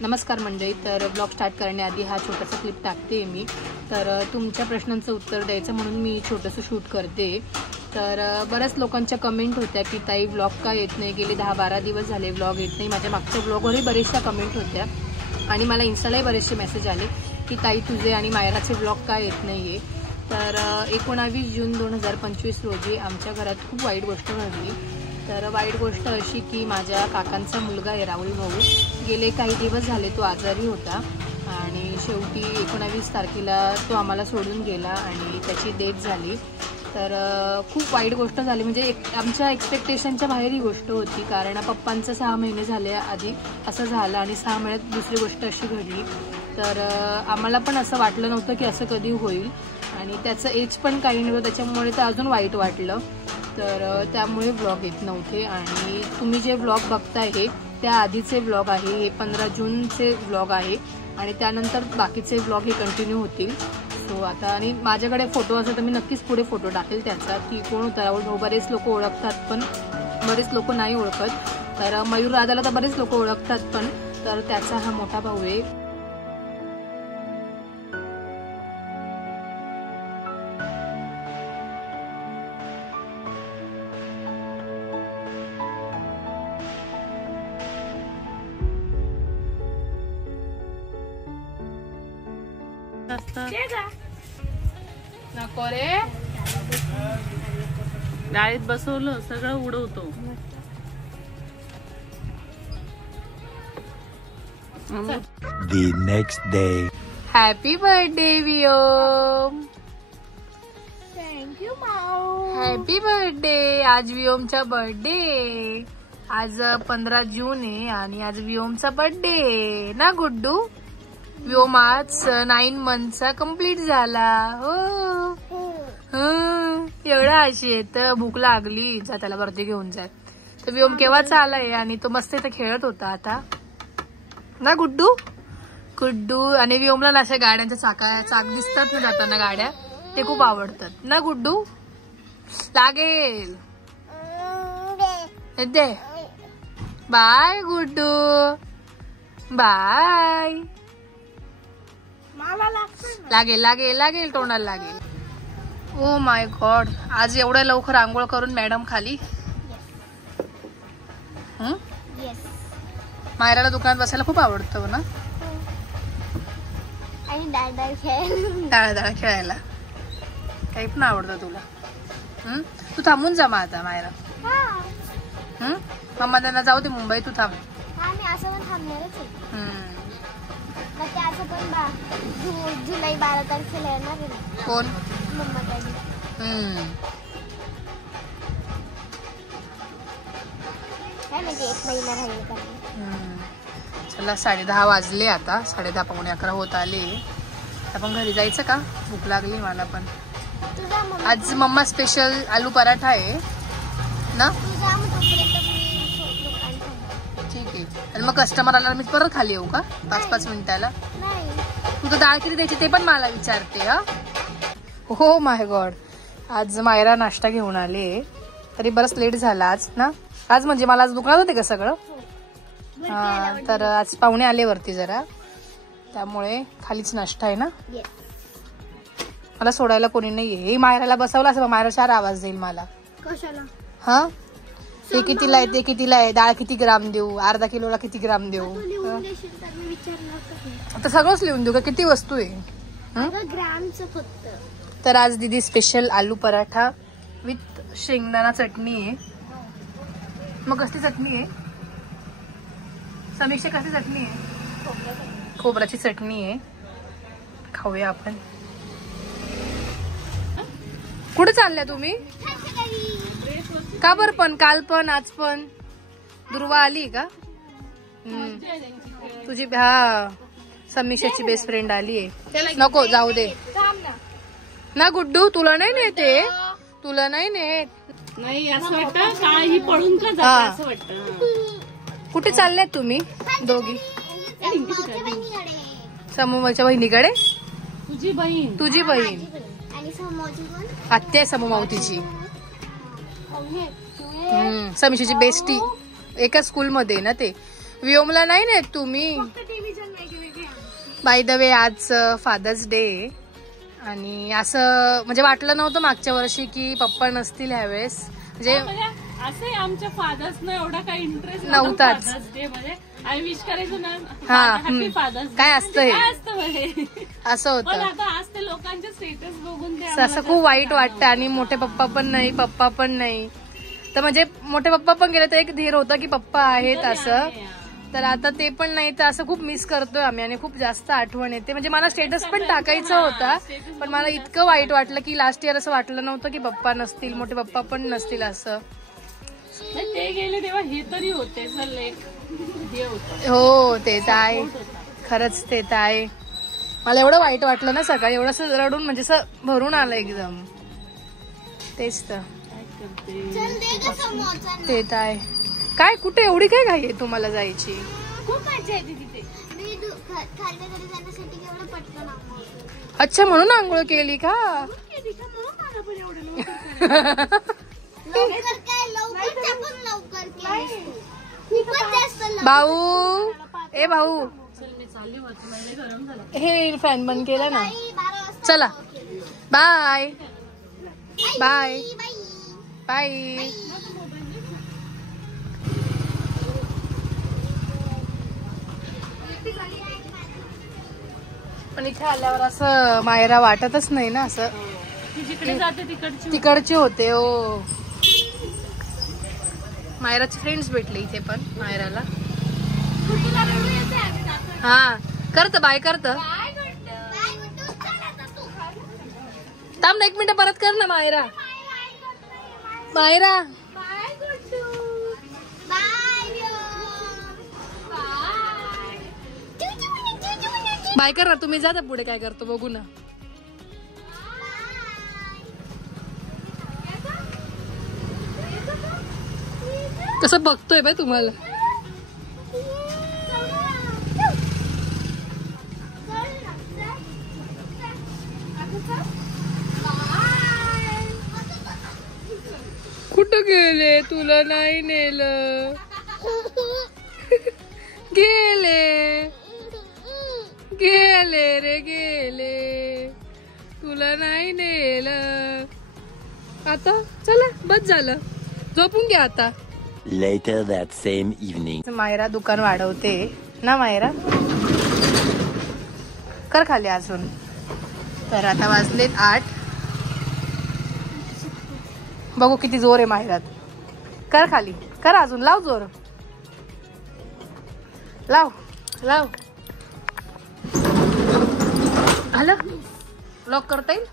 नमस्कार मंडळी. तर ब्लॉग स्टार्ट करण्याआधी हा छोटासा क्लिप टाकते मी. तर तुमच्या प्रश्नांचं उत्तर द्यायचं म्हणून मी छोटंसं शूट करते. तर बऱ्याच लोकांच्या कमेंट होत्या की ताई ब्लॉग का येत नाही, गेले 10-12 दिवस झाले ब्लॉग येत नाही. माझ्या मागच्या ब्लॉगवरही बरेचशा कमेंट होत्या आणि मला इन्स्टालाही बरेचसे मेसेज आले की ताई तुझे आणि मायराचे ब्लॉग का येत नाही आहे. तर 19 जून 2025 रोजी आमच्या घरात खूप वाईट गोष्ट घडली. तर वाईट गोष्ट अशी की माझ्या काकांचा मुलगा आहे राहुल भाऊ, गेले काही दिवस झाले तो आजारी होता आणि शेवटी 19 तारखेला तो आम्हाला सोडून गेला आणि त्याची डेथ झाली. तर खूप वाईट गोष्ट झाली, म्हणजे आमच्या एक्सपेक्टेशनच्या बाहेर ही गोष्ट होती. कारण पप्पांचं 6 महिने झाले आधी असं झालं आणि 6 महिन्यात दुसरी गोष्ट अशी घडली. तर आम्हाला पण असं वाटलं नव्हतं की असं कधी होईल आणि त्याचं एज पण काही नव्हतं, त्याच्यामुळे तर अजून वाईट वाटलं. तर त्यामुळे ब्लॉग येत नव्हते. आणि तुम्ही जे ब्लॉग बघताय हे त्या आधीचे ब्लॉग आहे, हे 15 जूनचे ब्लॉग आहे आणि त्यानंतर बाकीचे ब्लॉग हे कंटिन्यू होतील. सो आता आणि माझ्याकडे फोटो असेल तर मी नक्कीच पुढे फोटो टाकेल त्याचा की कोण होता राहुल भाऊ. बरेच लोक ओळखतात पण बरेच लोक नाही ओळखत. तर मयूर दादाला तर बरेच लोक ओळखतात पण, तर त्याचा हा मोठा भाऊ आहे. नको रे, गाडीत बसवलं सगळं उडवतो. The next day. Happy birthday Vyom. Thank you Mau. Happy birthday. आज वियोमचा बर्थडे. आज 15 जून आहे आणि आज वियोमचा बर्थडे ना गुड्डू. वियोम आज 9 मंथचा कम्प्लीट झाला. हो एवढा अशी आहे. तर भूक लागली, जा त्याला वरती घेऊन जाय. तर वियोम केव्हाचा आलाय आणि तो मस्त इथे खेळत होता आता ना गुड्डू. गुड्डू आणि वियोमला ना अशा गाड्यांच्या चाक दिसतात ना जाताना गाड्या, ते खूप आवडतात ना गुड्डू. लागेल दे. Bye Guddu, bye. लागेल लागेल लागेल तोंडाला लागेल. ओ माय गॉड, आज एवढ्या लवकर आंघोळ करून मॅडम खाली. मायराला दुकानात बसायला खूप आवडतं ना, आणि डाळ खेळायला. काही पण आवडतं तुला. तू थांबून जा मग आता मायरा. मम्मा त्यांना जाऊ दे मुंबई, तू थांब. असं पण थांबणारच आहे. त्याचं पण जुलै 12 तारखेला येणार आहे. कोण? Mamma daddy. काय म्हणजे 1 महिना राहील का. चला 10:30 वाजले आता, 10:30 पावणे 11 होत आले. आपण घरी जायचं का? भूक लागली मला पण. आज मम्मा स्पेशल आलू पराठा आहे ना. ठीक आहे. आणि मग कस्टमर आला मी परत खाली येऊ का 5-5 मिनिटाला? तू तर डाळ किती द्यायची ते पण मला विचारते. हो माय गॉड, आज मायरा नाश्ता घेऊन आले तरी बरंच लेट झाला आज ना. आज म्हणजे मला आज दुकानात होते का सगळं. तर आज पाहुणे आले वरती जरा, त्यामुळे खालीच नाश्ता आहे ना. मला सोडायला कोणी नाहीये. मायराला बसवलं असं मायरा 4 आवाज देईल मला. कशाला? हा ते कितीला आहे, ते कितीला आहे, डाळ किती ग्राम देऊ, अर्धा किलोला किती ग्राम देऊ. आता सगळंच लिहून देऊ का, किती वस्तू आहे ग्रामचं फक्त. तर आज दीदी स्पेशल आलू पराठा विथ शेंगदाणा चटणी आहे. मग कसली चटणी आहे समीक्षा? कसली चटणी आहे? खोबऱ्याची चटणी आहे. खाऊया आपण. कुठे चालल्या तुम्ही? का बर पण? काल पण आज पण दुर्वा आली का? तुझी समीक्षाची बेस्ट फ्रेंड आली आहे. नको जाऊ दे ना गुड्डू, तुला नाही नेते, तुला नाही नेत. नाही असं वाटतं काही पळून का जातं असं वाटतं. कुठे चालल्यात तुम्ही दोघी? समूहाच्या बहिणीकडे. तुझी बहीण? तुझी बहीण आत्या समूमावतीची. समीक्षाची बेस्टी एका स्कूल मध्ये ना. ते वियोमला नाही नेत तुम्ही? बाय द वे आज फादर्स डे आणि असं म्हणजे वाटलं नव्हतं मागच्या वर्षी की पप्पा नसतील ह्यावेळेस. म्हणजे असं आमच्या फादर्सना एवढा काही इंटरेस्ट नव्हताच. फादर्स डे मध्ये आणि विश करायचं ना हा, हॅपी फादर्स काय असतं हे? काय असतं हे? असं पण होतं. आता आज ते लोकांचे स्टेटस बघून ते असं खूप वाईट वाटतं आणि मोठे पप्पा पण नाही, पप्पा पण नाही. तर म्हणजे मोठे पप्पा पण गेले तर एक धीर होता की पप्पा आहेत असं. तर आता ते पण नाही तर असं खूप मिस करतोय आम्ही आणि खूप जास्त आठवण येते. म्हणजे मला स्टेटस पण टाकायचा होता पण मला इतकं वाईट वाटलं की लास्ट इयर असं वाटलं नव्हतं की पप्पा नसतील, मोठे पप्पा पण नसतील असं. ते गेले तेव्हा हे तरी होते चल एक हे होतं. हो ते तर आहे, खरंच ते तर आहे. मला एवढं वाईट वाटलं ना सकाळी, एवढं असं रडून म्हणजे असं भरून आलं एकदम. तेच तर ते तर आहे. काय कुठे एवढी काय घाई आहे तुम्हाला जायची? खूप मजा येते तिथे. मी खाल्ल्या घरी जाण्यासाठी एवढं पटकन आंघोळ. अच्छा म्हणून आंघोळ केली का? लवकर काय लवकर पण लवकर केली. खूपच जास्त लवकर. भाऊ ए भाऊ चल मी चालली होती म्हणजे गरम झालं. हे फॅन बंद केला ना. 12 वाजता चला बाय बाय बाय. बाय. पण इथे आल्यावर असं मायरा वाटतच नाही ना असं. ती जिकडे जाते तिकडचे होते हो. मायराचे फ्रेंड्स भेटले इथे पण मायराला. हा करत बाय करत. थांब ना 1 मिनिट परत कर ना मायरा. मायरा बाय कर ना. तुम्ही जा पुढे काय करतो बघू ना. कसं बघतोय बाय तुम्हाला. कुठं गेले? तुला नाही नेलं. गेले गेले रे गेले. तुला नाही नेलं. आता चला बस झालं, झोपून घ्या आता. Later that same evening. Myra दुकान वाढवते ना मायरा. कर खाली अजून. तर आता वाजलेत 8. बघू किती जोर आहे मायरात. कर खाली कर अजून. लाव जोर लाव लाव. आलं लॉक करता येईल.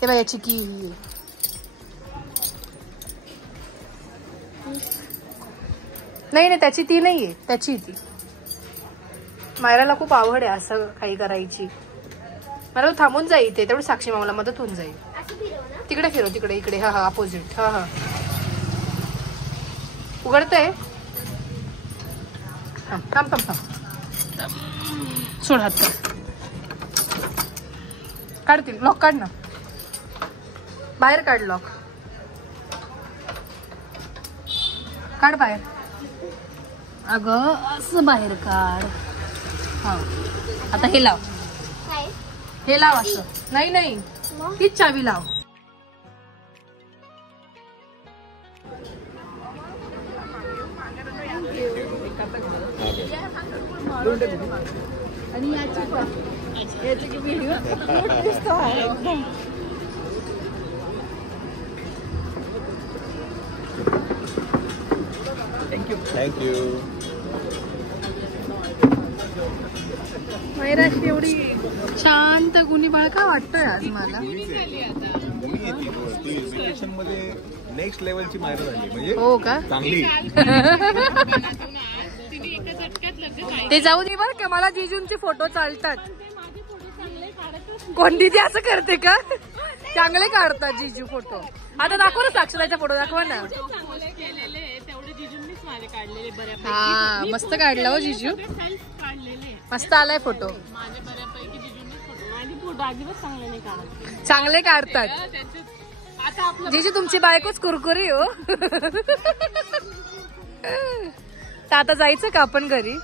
हे बघ याची की नाही नाही त्याची ती नाहीये, त्याची ती. मायराला खूप आवड आहे असं काही करायची. मला थांबून जाईल ते तेवढं साक्षी मामाला मदत होऊन जाईल. तिकडे फिरव तिकडे इकडे. हा हा अपोजिट. हा हा उघडतंय. थांब थांब थांब. सोड हात. काढतील लॉक. काढ ना बाहेर. काढ लॉक. काढ बाहेर. अगं असं बाहेर काढ. हा आता हे लाव. हे लाव असं. नाही नाही हीच चावी लाव. आणि याची पण याची व्हिडिओ थँक्यू. मायराशी एवढी शांत गुणी बाळ का वाटतोय आज मला. वेकेशन मध्ये नेक्स्ट लेवलची मायरा झाली म्हणजे. हो का चांगली. ते जाऊ दे बरं का. मला जिजूंचे फोटो चालतात. कोणती ती असं करते का? चांगले काढतात जिजू फोटो. आता दाखव ना साक्षराचा फोटो दाखवा ना. हा मस्त काढला हो जिजू. मस्त आलाय फोटो. चांगले काढतात जिजू. तुमची बायकोच कुरकुरी हो. तर आता जायचं का आपण घरी.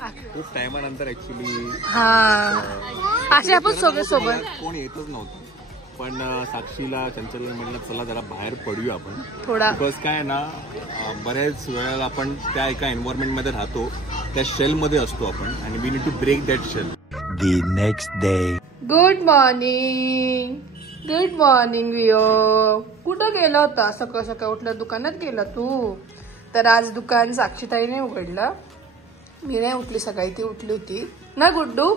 खूप टायमानंतर ऍक्च्युली हा असे आपण सोबत कोण येतच नव्हतं, पण साक्षीला चंचलला म्हटलं चला जरा बाहेर पडूया आपण थोडा. बिकॉज काय ना बऱ्याच वेळेला आपण त्या एका एन्व्हायरमेंट मध्ये राहतो, त्या शेल मध्ये असतो आपण, आणि we need to break that shell. The next day. Good morning. Good morning वियो. कुठं गेला होता सकाळ सकाळ उठल्या? दुकानात गेला तू? तर आज दुकान साक्षीताईने उघडलं, मी नाही उठली, सकाळी ती उठली होती ना. गुड्डू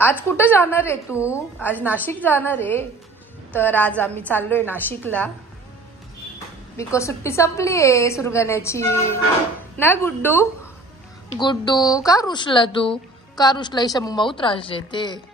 आज कुठे जाणार आहे तू? आज नाशिक जाणार आहे. तर आज आम्ही चाललोय नाशिकला, बिकॉज सुट्टी संपली आहे सुरगाण्याची ना. गुड्डू गुड्डू का रुसला तू? का रुसला? ईशा मऊ त्रास देते.